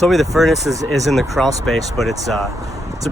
told me the furnace is in the crawl space, but it's a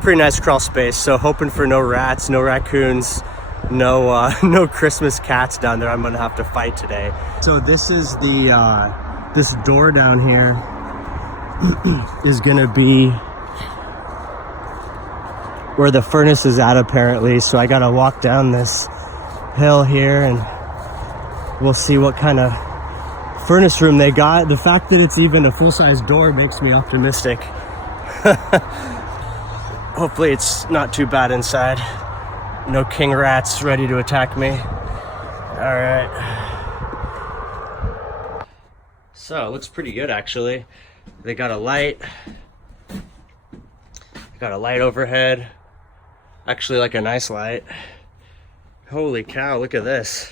pretty nice crawl space. So hoping for no rats, no raccoons, no no Christmas cats down there I'm gonna have to fight today. So this is the this door down here is gonna be where the furnace is at apparently. So I gotta walk down this hill here and we'll see what kind of furnace room they got. The fact that it's even a full-size door makes me optimistic. Hopefully it's not too bad inside. No king rats ready to attack me. All right. So it looks pretty good actually. They got a light. Got a light overhead. Actually like a nice light. Holy cow, look at this.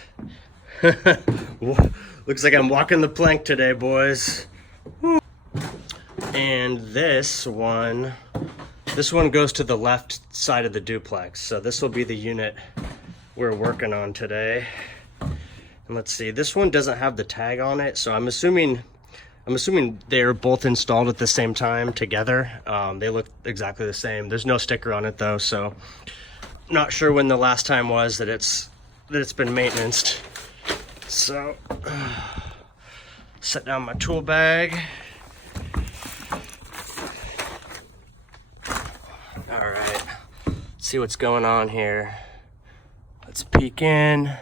Looks like I'm walking the plank today, boys. Woo. And this one goes to the left side of the duplex. So this will be the unit we're working on today. And let's see, this one doesn't have the tag on it, so I'm assuming they're both installed at the same time together. They look exactly the same. There's no sticker on it though, so not sure when the last time was that it's been maintained. So set down my tool bag. All right, let's see what's going on here. Let's peek in.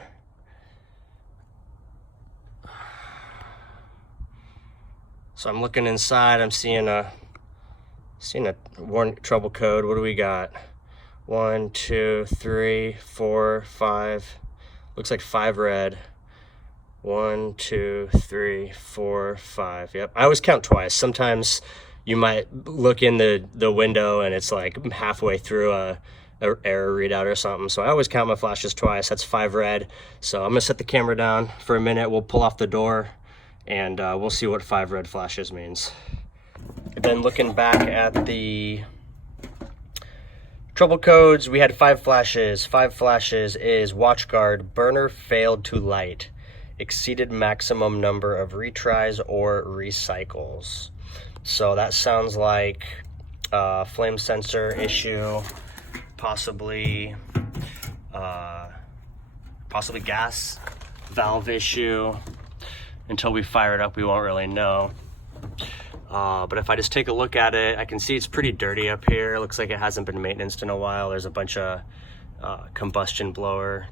So I'm looking inside. I'm seeing a warning trouble code. What do we got? 1, 2, 3, 4, 5. Looks like 5 red. 1, 2, 3, 4, 5. Yep. I always count twice. Sometimes you might look in the window and it's like halfway through a error readout or something. So I always count my flashes twice. That's 5 red. So I'm gonna set the camera down for a minute. We'll pull off the door and we'll see what 5 red flashes means. Then looking back at the trouble codes, we had 5 flashes. 5 flashes is WatchGuard, burner failed to light, exceeded maximum number of retries or recycles. So that sounds like flame sensor issue, possibly gas valve issue. Until we fire it up, we won't really know. But if I just take a look at it, I can see it's pretty dirty up here. It looks like it hasn't been maintained in a while. There's a bunch of combustion blower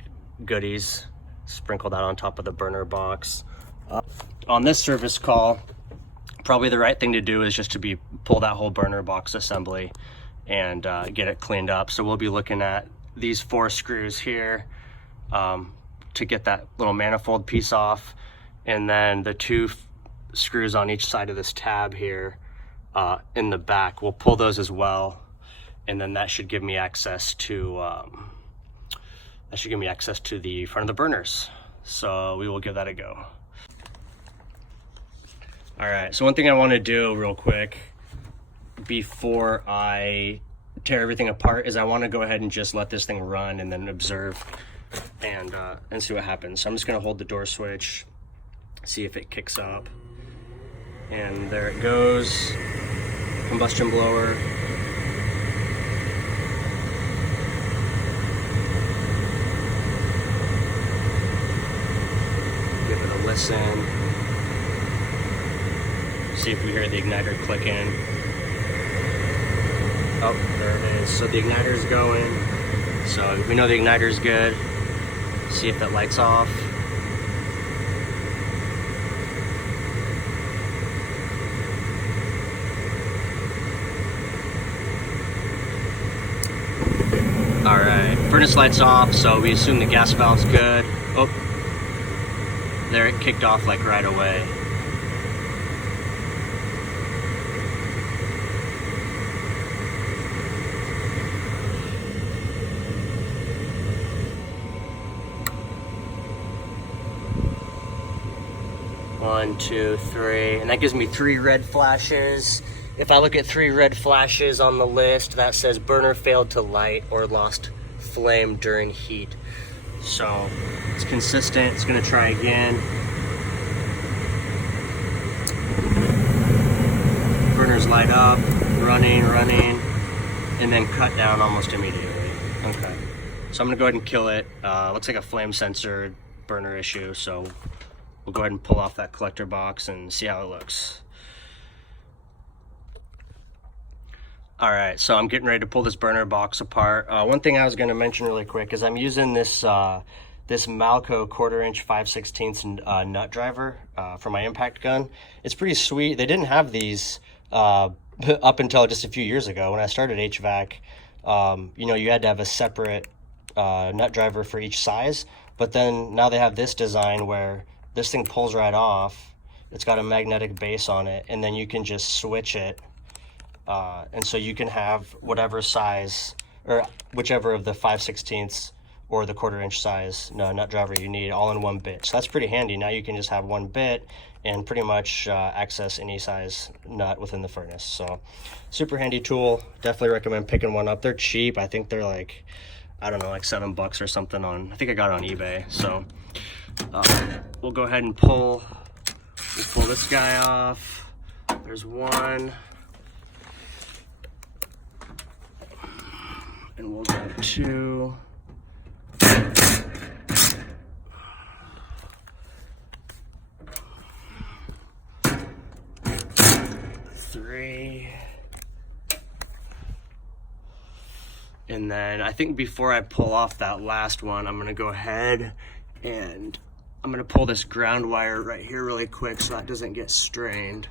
goodies sprinkled out on top of the burner box. On this service call, probably the right thing to do is just to pull that whole burner box assembly and get it cleaned up. So we'll be looking at these 4 screws here to get that little manifold piece off, and then the 2 screws on each side of this tab here in the back. We'll pull those as well, and then that should give me access to the front of the burners. So we will give that a go. All right, so one thing I want to do real quick before I tear everything apart is I want to go ahead and just let this thing run and then observe and see what happens. So I'm just going to hold the door switch, see if it kicks up, and there it goes. Combustion blower. Give it a listen. See if we hear the igniter clicking. Oh, there it is. So the igniter's going. So we know the igniter's good. See if that light's off. All right, furnace light's off, so we assume the gas valve's good. Oh, there, it kicked off like right away. One, two, 3, and that gives me 3 red flashes. If I look at 3 red flashes on the list, that says burner failed to light or lost flame during heat. So it's consistent. It's gonna try again. Burner's light up, running, and then cut down almost immediately. Okay, so I'm gonna go ahead and kill it. Looks like a flame sensor burner issue, so we'll go ahead and pull off that collector box and see how it looks. All right, so I'm getting ready to pull this burner box apart. One thing I was gonna mention really quick is I'm using this this Malco 1/4" 5/16 nut driver for my impact gun. It's pretty sweet. They didn't have these up until just a few years ago when I started HVAC. You know, you had to have a separate nut driver for each size, but then now they have this design where this thing pulls right off. It's got a magnetic base on it, and then you can just switch it. And so you can have whatever size, or whichever of the 5/16 or the 1/4" size nut driver you need, all in one bit. So that's pretty handy. Now you can just have one bit and pretty much access any size nut within the furnace. So super handy tool. Definitely recommend picking one up. They're cheap. I think they're like, I don't know, like $7 or something on, I think I got it on eBay. So we'll go ahead and we'll pull this guy off. There's one. And we'll grab two. 3. And then I think before I pull off that last one, I'm gonna go ahead and I'm gonna pull this ground wire right here really quick so that doesn't get strained.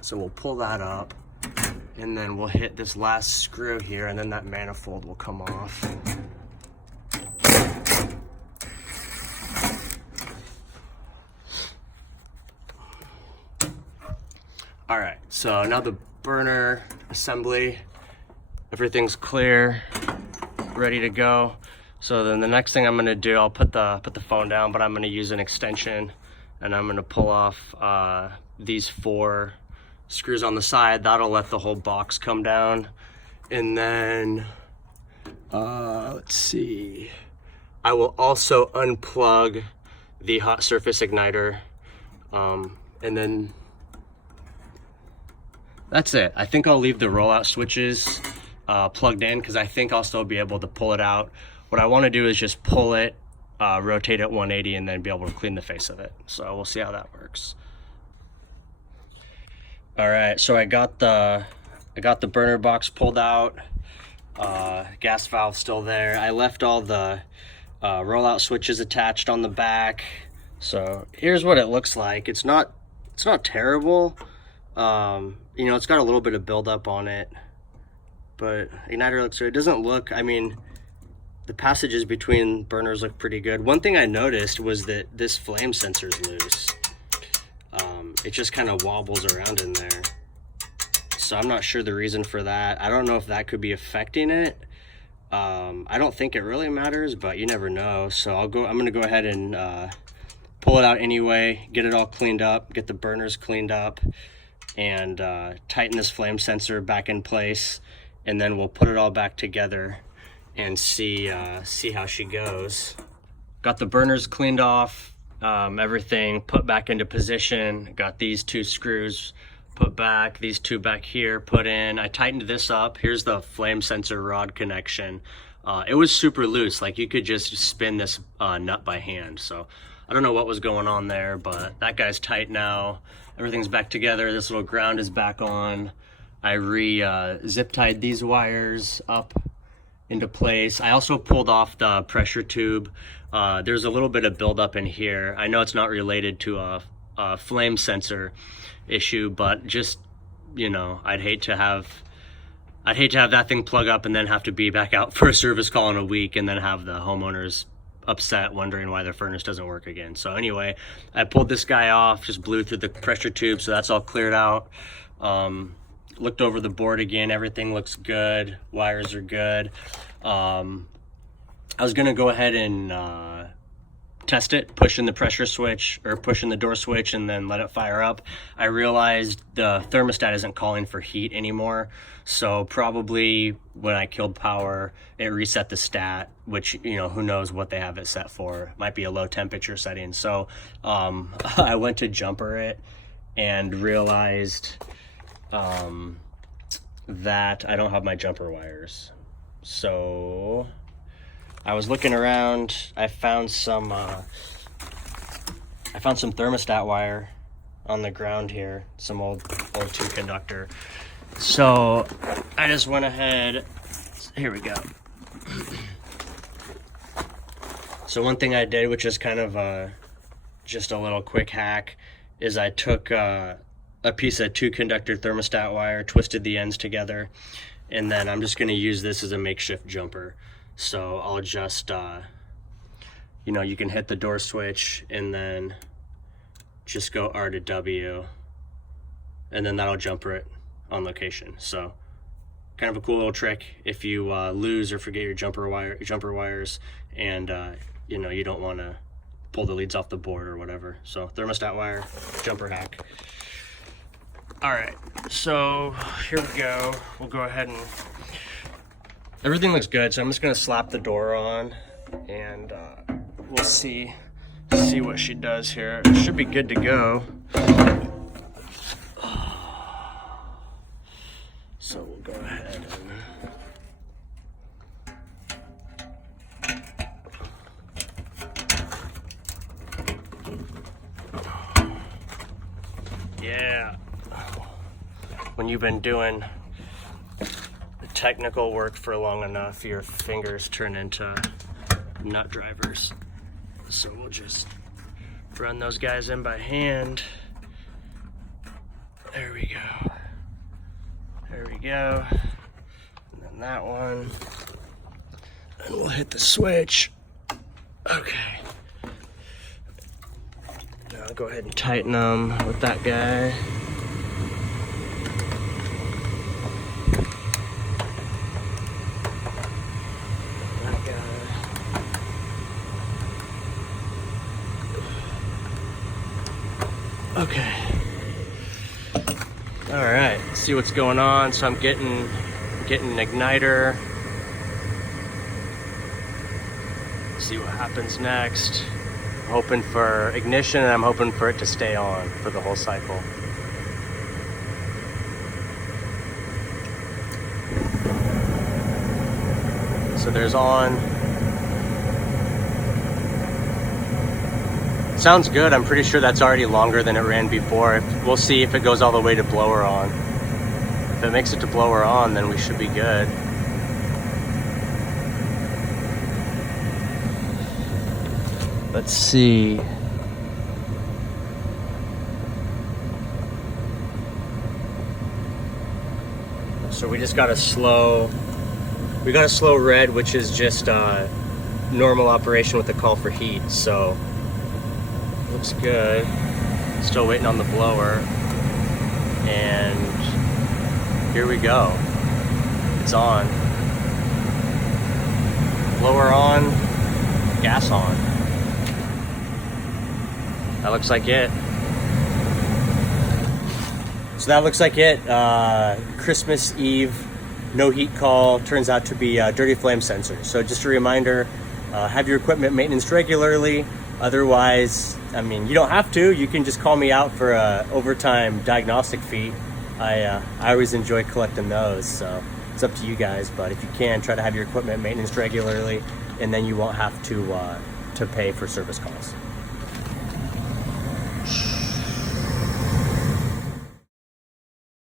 So we'll pull that up, and then we'll hit this last screw here, and then that manifold will come off. All right, so now the burner assembly, everything's clear, ready to go. So then the next thing I'm gonna do, I'll put the phone down, but I'm gonna use an extension, and I'm gonna pull off these 4 screws on the side. That'll let the whole box come down. And then, let's see, I will also unplug the hot surface igniter, and then that's it. I think I'll leave the rollout switches plugged in because I think I'll still be able to pull it out. What I want to do is just pull it, rotate it 180, and then be able to clean the face of it. So we'll see how that works. All right, so I got the burner box pulled out. Gas valve still there. I left all the rollout switches attached on the back. So here's what it looks like. It's not terrible. You know, it's got a little bit of buildup on it, but igniter looks good. It doesn't look, I mean, the passages between burners look pretty good. One thing I noticed was that this flame sensor's loose. It just kind of wobbles around in there. So I'm not sure the reason for that. I don't know if that could be affecting it. I don't think it really matters, but you never know. So I'm gonna go ahead and pull it out anyway, get it all cleaned up, get the burners cleaned up, and tighten this flame sensor back in place, and then we'll put it all back together and see how she goes. Got the burners cleaned off, everything put back into position. Got these 2 screws put back, these 2 back here put in. I tightened this up. Here's the flame sensor rod connection. It was super loose, like you could just spin this nut by hand. So I don't know what was going on there, but that guy's tight now. Everything's back together. This little ground is back on. I zip tied these wires up into place. I also pulled off the pressure tube. There's a little bit of buildup in here. I know it's not related to a flame sensor issue, but just, you know, I'd hate to have that thing plug up and then have to be back out for a service call in a week and then have the homeowners upset wondering why their furnace doesn't work again. So anyway, I pulled this guy off, just blew through the pressure tube, so that's all cleared out. Looked over the board again, everything looks good, wires are good. I was gonna go ahead and test it, pushing the pressure switch or pushing the door switch and then let it fire up. I realized the thermostat isn't calling for heat anymore, so probably when I killed power it reset the stat, which, you know, who knows what they have it set for. Might be a low temperature setting. So I went to jumper it and realized that I don't have my jumper wires. So I was looking around, I found some thermostat wire on the ground here, some old 2 conductor. So I just went ahead, here we go. So one thing I did, which is kind of just a little quick hack, is I took a piece of 2 conductor thermostat wire, twisted the ends together, and then I'm just going to use this as a makeshift jumper. So I'll just, you know, you can hit the door switch and then just go R to W, and then that'll jumper it on location. So kind of a cool little trick if you lose or forget your jumper wires, and you know, you don't want to pull the leads off the board or whatever. So thermostat wire, jumper hack. All right, so here we go. We'll go ahead and everything looks good. So I'm just gonna slap the door on, and we'll see what she does here. It should be good to go. So we'll go ahead and yeah. When you've been doing technical work for long enough, your fingers turn into nut drivers. So we'll just run those guys in by hand. There we go. There we go. And then that one. And we'll hit the switch. Okay. Now I'll go ahead and tighten them with that guy. Okay. All right, let's see what's going on. So I'm getting an igniter. See what happens next. I'm hoping for ignition, and I'm hoping for it to stay on for the whole cycle. So there's on. Sounds good. I'm pretty sure that's already longer than it ran before. We'll see if it goes all the way to blower on. If it makes it to blower on, then we should be good. Let's see. So we just got a slow red, which is just normal operation with a call for heat. So looks good. Still waiting on the blower, and here we go. It's on. Blower on, gas on. That looks like it. So that looks like it. Christmas Eve, no heat call, turns out to be a dirty flame sensor. So just a reminder, have your equipment maintenance regularly. Otherwise, I mean, you don't have to. You can just call me out for a overtime diagnostic fee. I always enjoy collecting those, so it's up to you guys. But if you can, try to have your equipment maintenance regularly, and then you won't have to pay for service calls.